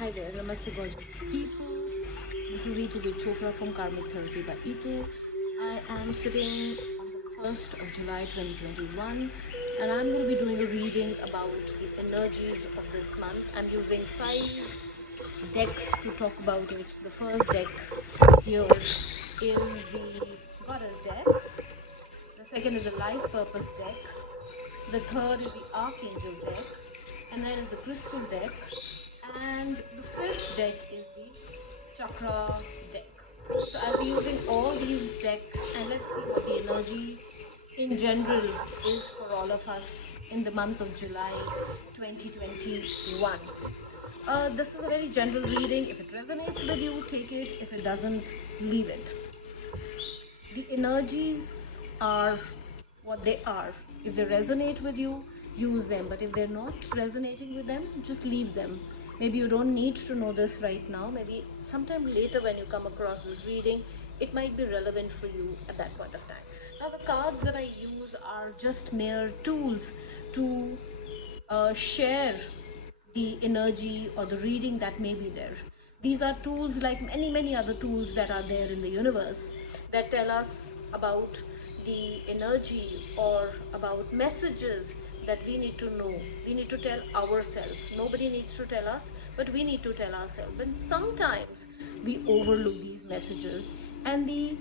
Hi there, Namaste gorgeous people. This is Ritu Chopra from Karmic Therapy by Itu. I am sitting on the 1st of July 2021 and I'm going to be doing a reading about the energies of this month. I'm using 5 decks to talk about it. The first deck here is the Goddess deck, the second is the Life Purpose deck, the third is the Archangel deck, and then is the Crystal deck, and the fifth deck is the Chakra deck. So I'll be using all these decks and let's see what the energy in general is for all of us in the month of July 2021. This is a very general reading. If it resonates with you, take it. If it doesn't, leave it. The energies are what they are. If they resonate with you, use them. But if they're not resonating with them, just leave them. Maybe you don't need to know this right now. Maybe sometime later when you come across this reading, it might be relevant for you at that point of time. Now, the cards that I use are just mere tools to share the energy or the reading that may be there. These are tools like many other tools that are there in the universe that tell us about the energy or about messages that we need to know. We need to tell ourselves. Nobody needs to tell us, but we need to tell ourselves. And sometimes we overlook these messages, and the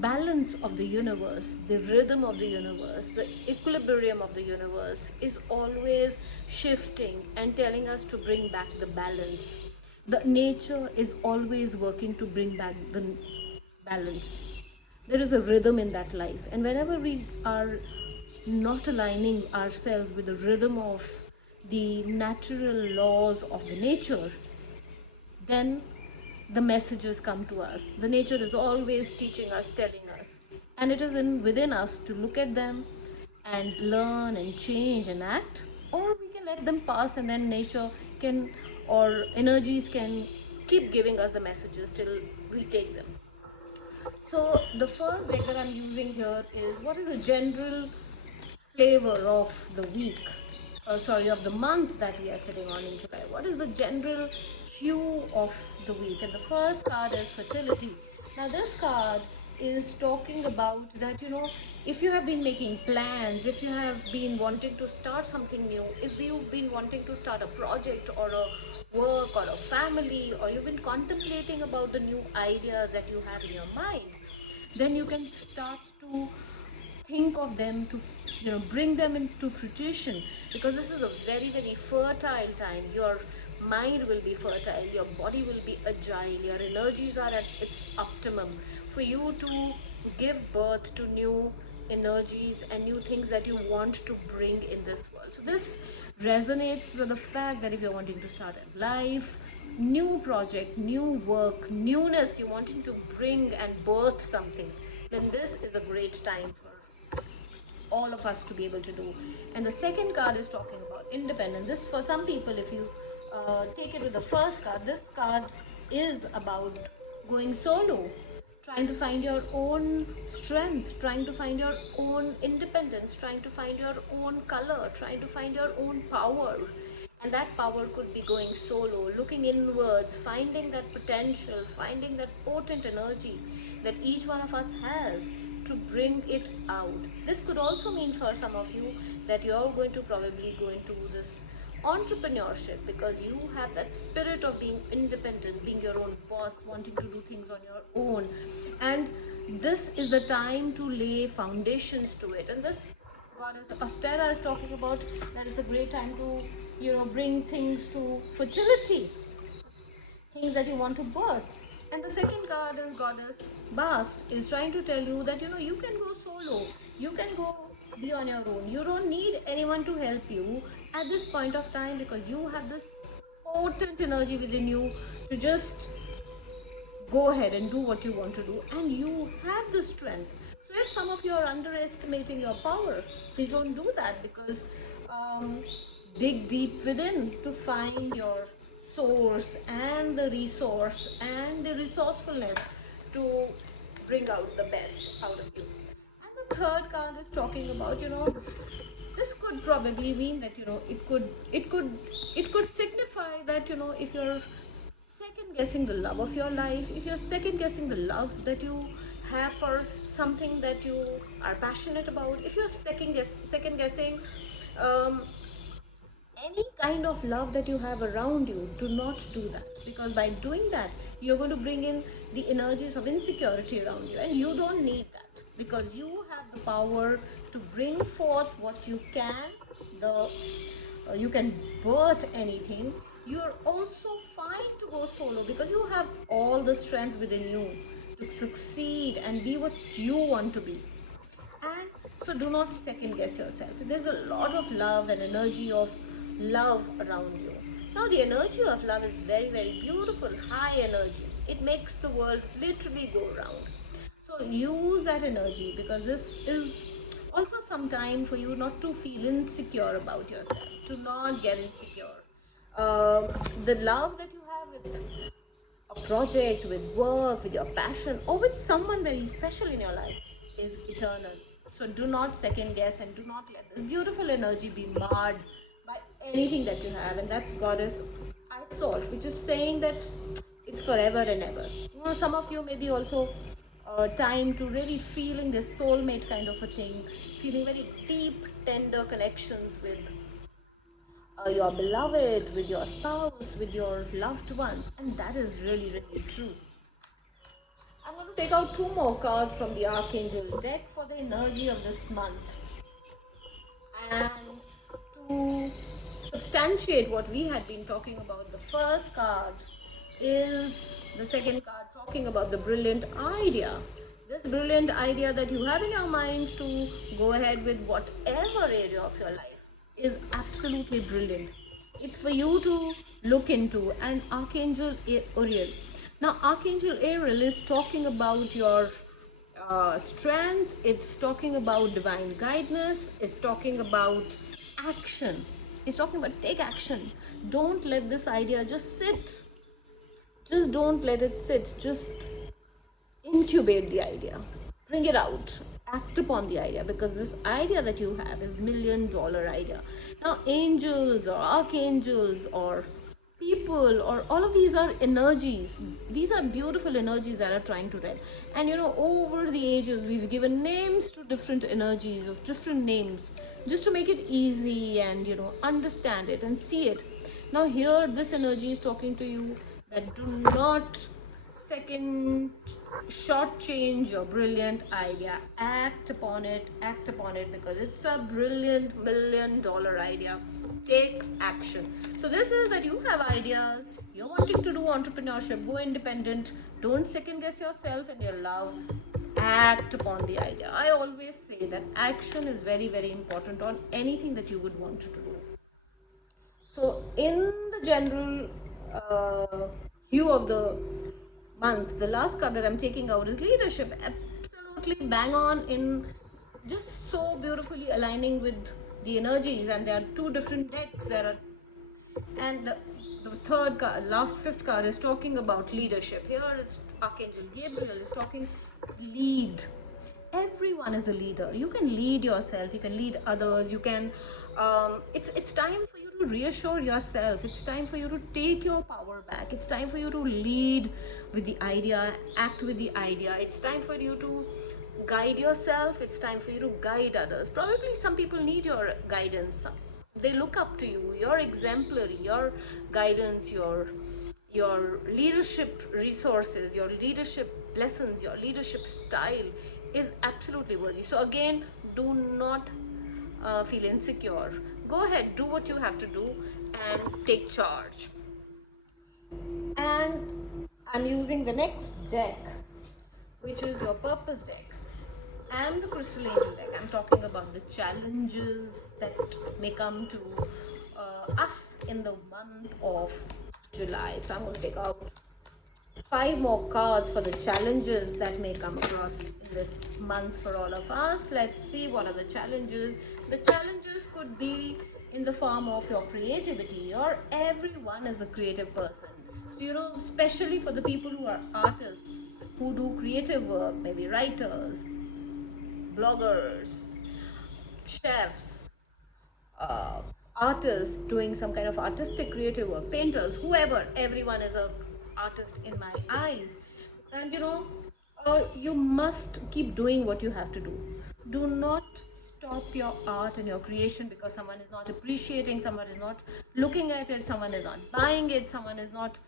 balance of the universe, the rhythm of the universe, the equilibrium of the universe is always shifting and telling us to bring back the balance. The nature is always working to bring back the balance. There is a rhythm in that life, and whenever we are not aligning ourselves with the rhythm of the natural laws of the nature, then the messages come to us. The nature is always teaching us, telling us, and it is within us to look at them and learn and change and act, or we can let them pass, and then nature can, or energies can keep giving us the messages till we take them. So the first deck that I'm using here is what is the general flavor of the week, of the month that we are sitting on in July. What is the general hue of the week? And the first card is fertility. Now this card is talking about that, if you have been making plans, if you have been wanting to start something new, if you've been wanting to start a project or a work or a family, or you've been contemplating about the new ideas that you have in your mind, then you can start to think of them to bring them into fruition, because this is a very fertile time. Your mind will be fertile, your body will be agile, your energies are at its optimum for you to give birth to new energies and new things that you want to bring in this world. So this resonates with the fact that if you're wanting to start a life, new project, new work, newness, you're wanting to bring and birth something, then this is a great time for all of us to be able to do. And the second card is talking about independence. This, for some people, if you take it with the first card, this card is about going solo, trying to find your own strength, trying to find your own independence, trying to find your own color, trying to find your own power. And that power could be going solo, looking inwards, finding that potential, finding that potent energy that each one of us has, to bring it out. This could also mean for some of you that you're going to probably go into this entrepreneurship, because you have that spirit of being independent, being your own boss, wanting to do things on your own. And this is the time to lay foundations to it. And this goddess Astera is talking about that it's a great time to, bring things to fertility, things that you want to birth. And the second card is Goddess Bast, is trying to tell you that you can go solo, you can go be on your own. You don't need anyone to help you at this point of time, because you have this potent energy within you to just go ahead and do what you want to do, and you have the strength. So if some of you are underestimating your power, please don't do that, because dig deep within to find your source and the resource and the resourcefulness to bring out the best out of you. And the third card is talking about, this could probably mean that, it could signify that, if you're second guessing the love of your life, if you're second guessing the love that you have for something that you are passionate about, if you're second guessing um, any kind of love that you have around you, do not do that, because by doing that you're going to bring in the energies of insecurity around you, and you don't need that, because you have the power to bring forth what you can. The You can birth anything. You're also fine to go solo, because you have all the strength within you to succeed and be what you want to be. And so do not second guess yourself. There's a lot of love and energy of love around you. Now, the energy of love is very, very beautiful, high energy. It makes the world literally go round. So use that energy, because this is also some time for you not to feel insecure about yourself, to not get insecure. The love that you have with a project, with work, with your passion, or with someone very special in your life is eternal. So do not second guess, and do not let this beautiful energy be marred by anything that you have. And that's Goddess Isolde, which is saying that it's forever and ever. Some of you may be also time to really feeling this soulmate kind of a thing, feeling very deep, tender connections with your beloved, with your spouse, with your loved ones, and that is really, really true. I'm going to take out two more cards from the Archangel deck for the energy of this month. And to substantiate what we had been talking about, the first card is the second card talking about the brilliant idea. This brilliant idea that you have in your mind to go ahead with whatever area of your life is absolutely brilliant. It's for you to look into. And Archangel Uriel. Now, Archangel Ariel is talking about your strength, it's talking about divine guidance, it's talking about action. It's talking about take action. Don't let this idea just sit. Just don't let it sit. Just incubate the idea. Bring it out. Act upon the idea, because this idea that you have is $1,000,000 idea. Now, angels or archangels or people or all of these are energies. These are beautiful energies that are trying to read. And over the ages, we've given names to different energies of different names, just to make it easy and understand it and see it. Now here, this energy is talking to you that do not second shortchange your brilliant idea. Act upon it, because it's a brilliant $1,000,000 idea. Take action. So this is that you have ideas, you're wanting to do entrepreneurship, go independent, don't second guess yourself and your love. Act upon the idea. I always say that action is very, very important on anything that you would want to do. So in the general view of the month, the last card that I'm taking out is leadership. Absolutely bang on, in just so beautifully aligning with the energies. And there are two different decks. And the third card, fifth card, is talking about leadership. Here it's Archangel Gabriel is talking lead. Everyone is a leader. You can lead yourself, you can lead others, you can it's time for you to reassure yourself. It's time for you to take your power back. It's time for you to lead with the idea, act with the idea. It's time for you to guide yourself. It's time for you to guide others. Probably some people need your guidance. They look up to you. You're exemplary. Your guidance, your leadership resources, your leadership lessons, your leadership style is absolutely worthy. So again, do not feel insecure. Go ahead, do what you have to do and take charge. And I'm using the next deck, which is your purpose deck and the crystal angel deck. I'm talking about the challenges that may come to us in the month of July. So I'm going to take out 5 more cards for the challenges that may come across in this month for all of us. Let's see what are the challenges. The challenges could be in the form of your creativity. Everyone is a creative person. So, especially for the people who are artists, who do creative work, maybe writers, bloggers, chefs, artists doing some kind of artistic creative work, painters, whoever, everyone is a artist in my eyes. And you must keep doing what you have to do. Do not stop your art and your creation because someone is not appreciating, someone is not looking at it, someone is not buying it, someone is not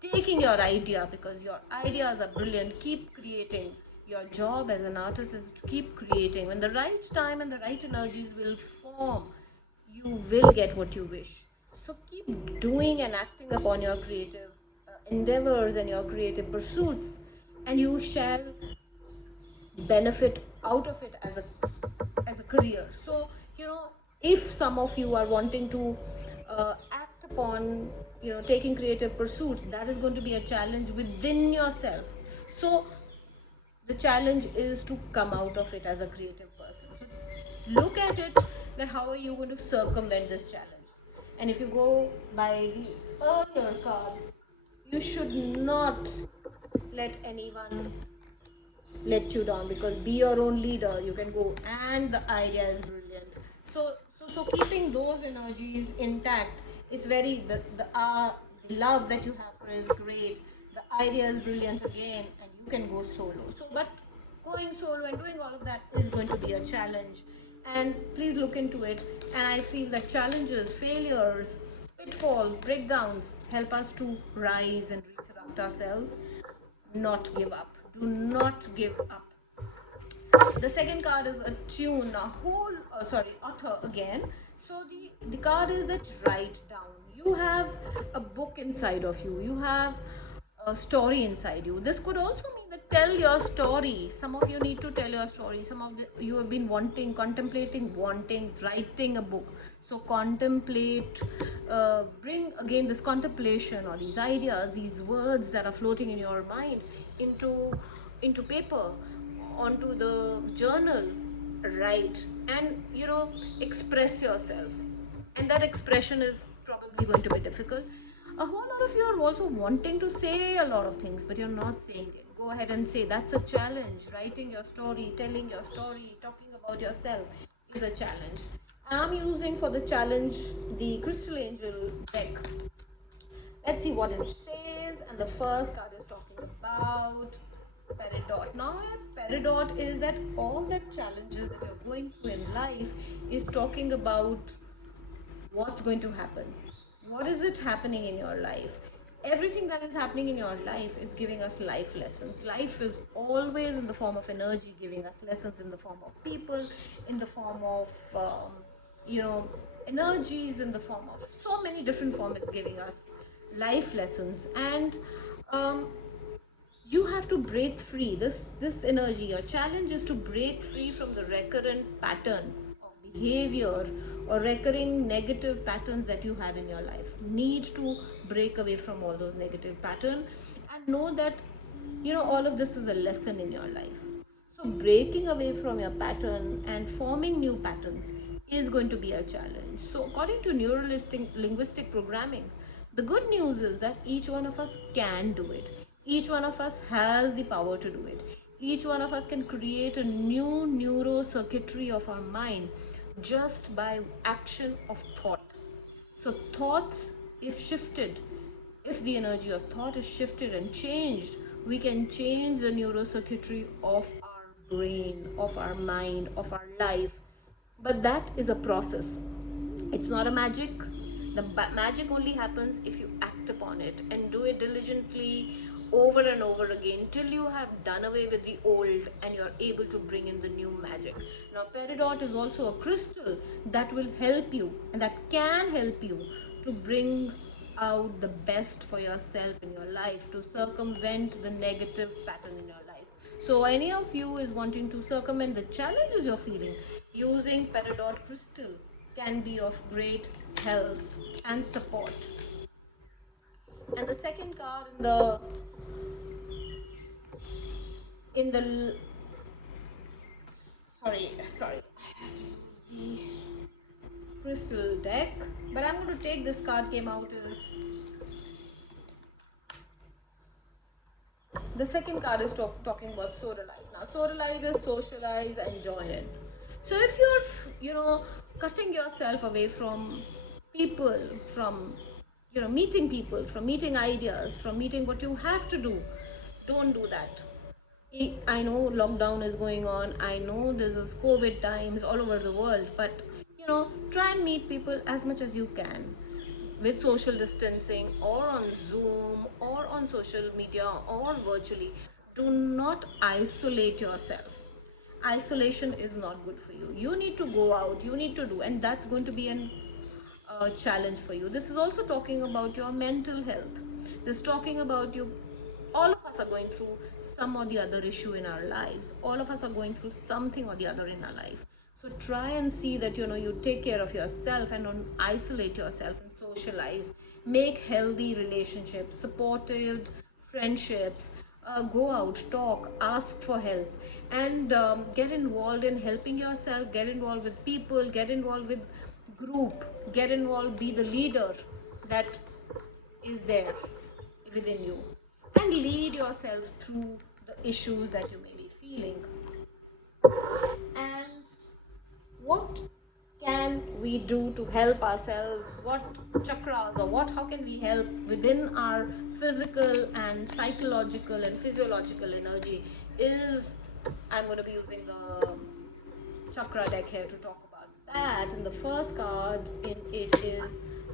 taking your idea, because your ideas are brilliant. Keep creating. Your job as an artist is to keep creating. When the right time and the right energies will form, you will get what you wish. So keep doing and acting upon your creative endeavors and your creative pursuits, and you shall benefit out of it as a career. So if some of you are wanting to act upon taking creative pursuit, that is going to be a challenge within yourself. So the challenge is to come out of it as a creative person. So look at it, that how are you going to circumvent this challenge. And if you go by the earlier cards, you should not let anyone let you down, because be your own leader. You can go, and the idea is brilliant. So keeping those energies intact, it's very the love that you have for it is great, the idea is brilliant again, and you can go solo. So but going solo and doing all of that is going to be a challenge, and please look into it. And I feel that challenges, failures, pitfalls, breakdowns help us to rise and resurrect ourselves. Not give up. Do not give up. The second card is a tune, a whole, author again. So the card is that write down. You have a book inside of you. You have a story inside you. This could also mean that tell your story. Some of you need to tell your story. You have been contemplating, writing a book. So contemplate, bring again this contemplation or these ideas, these words that are floating in your mind into paper, onto the journal. Write and express yourself. And that expression is probably going to be difficult. A whole lot of you are also wanting to say a lot of things, but you're not saying it. Go ahead and say. That's a challenge. Writing your story, telling your story, talking about yourself is a challenge. I'm using for the challenge the Crystal Angel deck. Let's see what it says. And the first card is talking about Peridot. Now, Peridot is that all that challenges that you're going through in life is talking about what's going to happen. What is it happening in your life? Everything that is happening in your life is giving us life lessons. Life is always in the form of energy, giving us lessons in the form of people, in the form of energies, in the form of so many different forms. It's giving us life lessons, and you have to break free. This energy, your challenge is to break free from the recurrent pattern of behavior or recurring negative patterns that you have in your life. Need to break away from all those negative patterns and know that all of this is a lesson in your life. So breaking away from your pattern and forming new patterns is going to be a challenge. So according to neuro-linguistic programming, the good news is that each one of us can do it. Each one of us has the power to do it. Each one of us can create a new neurocircuitry of our mind just by action of thought. So thoughts, if shifted, if the energy of thought is shifted and changed, we can change the neurocircuitry of our brain, of our mind, of our life. But that is a process. It's not a magic. The magic only happens if you act upon it and do it diligently over and over again till you have done away with the old and you're able to bring in the new magic. Now, Peridot is also a crystal that will help you and that can help you to bring out the best for yourself in your life, to circumvent the negative pattern in your life. So any of you is wanting to circumvent the challenges you're feeling, using Peridot crystal can be of great help and support. And the second card in the sorry, I have to use the crystal deck, but I'm going to take this card. Came out is the second card is talking about Sodalite. Now, Sodalite is socialize and join in. So if you're cutting yourself away from people, from meeting people, from meeting ideas, from meeting what you have to do. Don't do that. I know lockdown is going on. I know this is COVID times all over the world, but try and meet people as much as you can with social distancing, or on Zoom, or on social media, or virtually. Do not isolate yourself. Isolation is not good for you. You need to go out, you need to do, and that's going to be an challenge for you. This is also talking about your mental health. This is talking about you. All of us are going through some or the other issue in our lives. All of us are going through something or the other in our life. So try and see that you take care of yourself and don't isolate yourself, and socialize. Make healthy relationships, supportive friendships. Go out, talk, ask for help, and get involved in helping yourself. Get involved with people. Get involved with group. Get involved. Be the leader that is there within you, and lead yourself through the issues that you may be feeling. And what can we do to help ourselves? What chakras, or how can we help within our physical and psychological and physiological energy is, I'm going to be using the chakra deck here to talk about that. And the first card in it is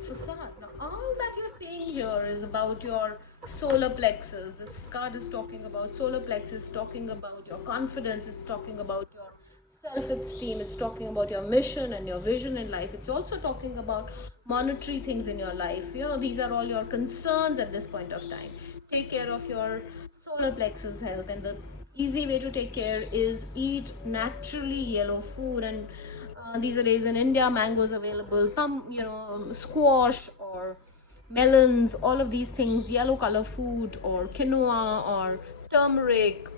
facade. Now all that you're seeing here is about your solar plexus. This card is talking about solar plexus, talking about your confidence, it's talking about your self-esteem, it's talking about your mission and your vision in life. It's also talking about monetary things in your life. These are all your concerns at this point of time. Take care of your solar plexus health, and the easy way to take care is eat naturally yellow food. And these days in India, mangoes available, squash or melons, all of these things, yellow color food, or quinoa or turmeric,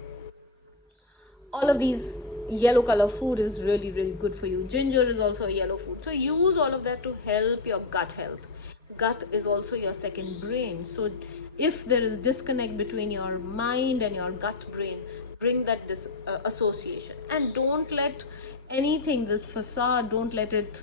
all of these yellow color food is really, really good for you. Ginger is also a yellow food. So use all of that to help your gut health. Gut is also your second brain. So if there is disconnect between your mind and your gut brain, bring that association. And don't let anything, this facade, don't let it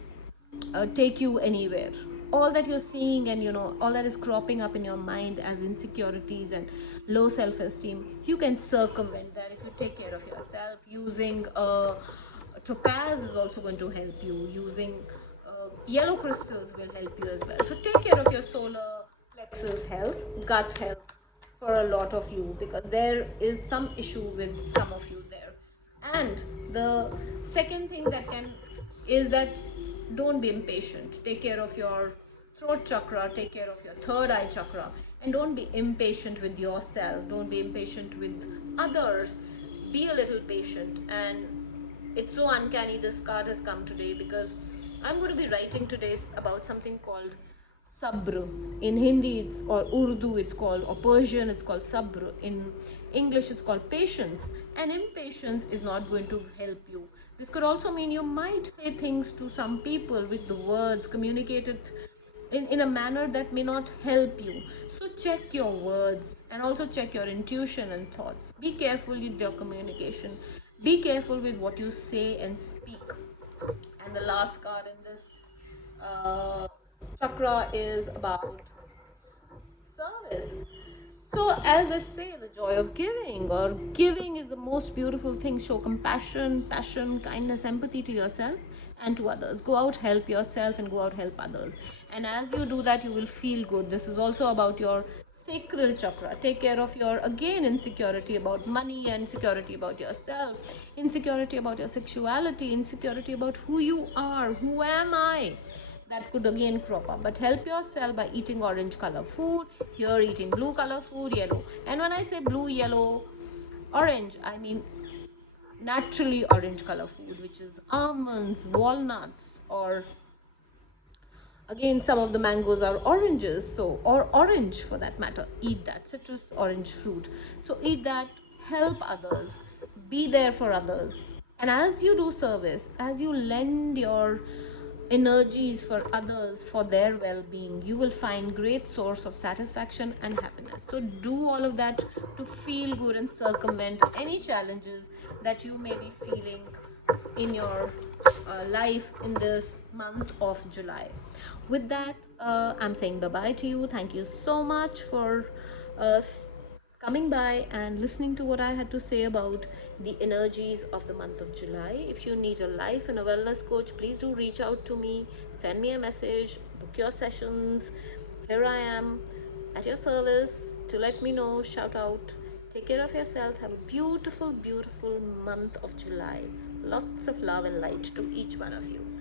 take you anywhere. All that you're seeing, and all that is cropping up in your mind as insecurities and low self-esteem, you can circumvent that if you take care of yourself. Using topaz is also going to help you. Using yellow crystals will help you as well. So take care of your solar plexus health, gut health, for a lot of you, because there is some issue with some of you there. And the second thing that is that don't be impatient. Take care of your throat chakra, take care of your third eye chakra, and don't be impatient with yourself. Don't be impatient with others. Be a little patient. And it's so uncanny this card has come today, because I'm going to be writing today about something called sabr. In Hindi or Urdu it's called, or Persian it's called sabr. In English it's called patience. And impatience is not going to help you. This could also mean you might say things to some people with the words communicated in a manner that may not help you. So check your words, and also check your intuition and thoughts. Be careful with your communication. Be careful with what you say and speak. And the last card in this chakra is about service. So as they say, the joy of giving, or giving, is the most beautiful thing. Show compassion, passion, kindness, empathy to yourself and to others. Go out, help yourself, and go out, help others. And as you do that, you will feel good. This is also about your sacral chakra. Take care of your, again, insecurity about money, insecurity about yourself, insecurity about your sexuality, insecurity about who you are. Who am I? That could again crop up. But help yourself by eating orange color food. Here eating blue color food, yellow. And when I say blue, yellow, orange, I mean naturally orange color food, which is almonds, walnuts, or again some of the mangoes are oranges, so, or orange for that matter. Eat that citrus orange fruit. So eat that, help others, be there for others. And as you do service, as you lend your energies for others, for their well-being, you will find great source of satisfaction and happiness. So do all of that to feel good and circumvent any challenges that you may be feeling in your life in this month of July. With that, I'm saying bye bye to you. Thank you so much for uh, coming by and listening to what I had to say about the energies of the month of July. If you need a life and a wellness coach, please do reach out to me, send me a message, book your sessions. Here I am at your service to let me know, shout out. Take care of yourself. Have a beautiful, beautiful month of July. Lots of love and light to each one of you.